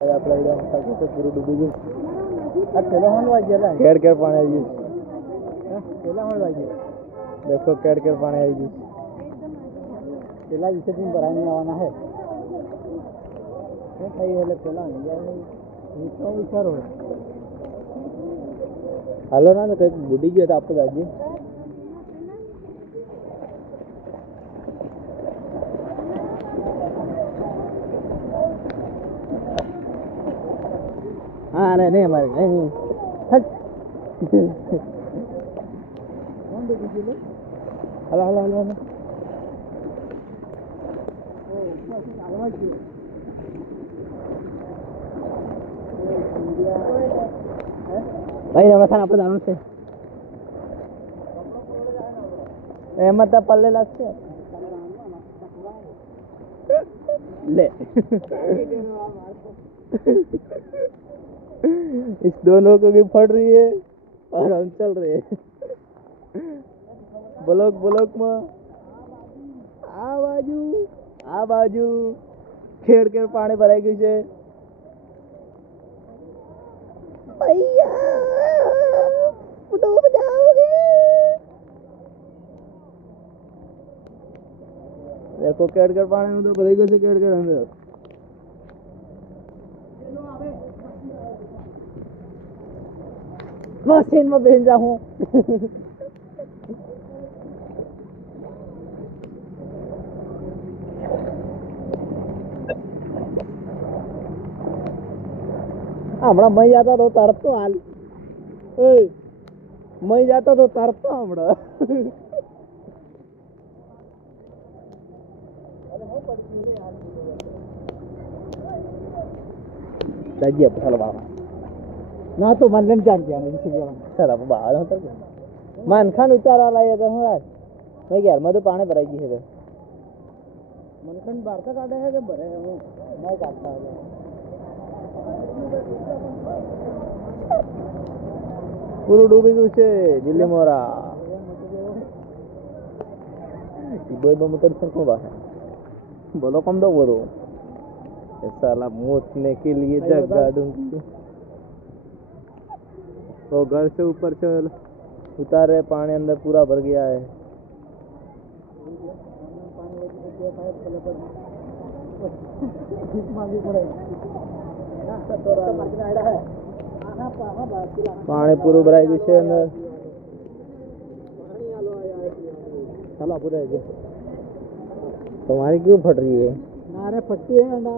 आपला इकडे म्हणतात पूर्ण डुबी गई केला होऊन गेला केड केड पाणी આવી केला होऊन गेला देखो केड केड पाणी આવી પેલા વિશે દિન ભરાઈને આવવાના હે એ થઈ એટલે પેલા વિચારો વિચારો હાલો ના કંઈક બુડી ગયો તો આપણે જાજે हाँ नहीं नहीं हमारे नहीं हलो हलो हलो हलो भाई नमस्कार આપણે જાણવું છે એમાં તો પલ્લેલા છે ले इस दोनों को भी फट रही है और हम चल रहे हैं ब्लॉक ब्लॉक में आ बाजू खेड़ के पानी भराई गई है भैया डूब जाओगे देखो केड़ केड़ पानी में तो भराई गई है केड़ केड़ अंदर मशीन में बेच जाऊं हमारा मैं जाता तो तरतो हाल मैं जाता तो तरतो हमारा जाइए चलो बाबा ना तो मनलन जान गया नहीं इसी जगह सर अब बाहर होता है मन खान उतार वाला है तो यार मैं यार मैं तो पानी भराई है इधर मन खान बाहर का काटे है कि भरे है वो मैं काटता है पूरा डूबी गई उसे दिल्ली मोरा इबोई बमुतर सर को बाहर बोलो कम दो बोलो साला मोतने के लिए जगह दूंगी तो घर से ऊपर से उतारे पानी अंदर पूरा भर गया है पानी पूरा भराई गई है अंदर चलो पूरा तुम्हारी क्यों फट रही है नारे फटती है ना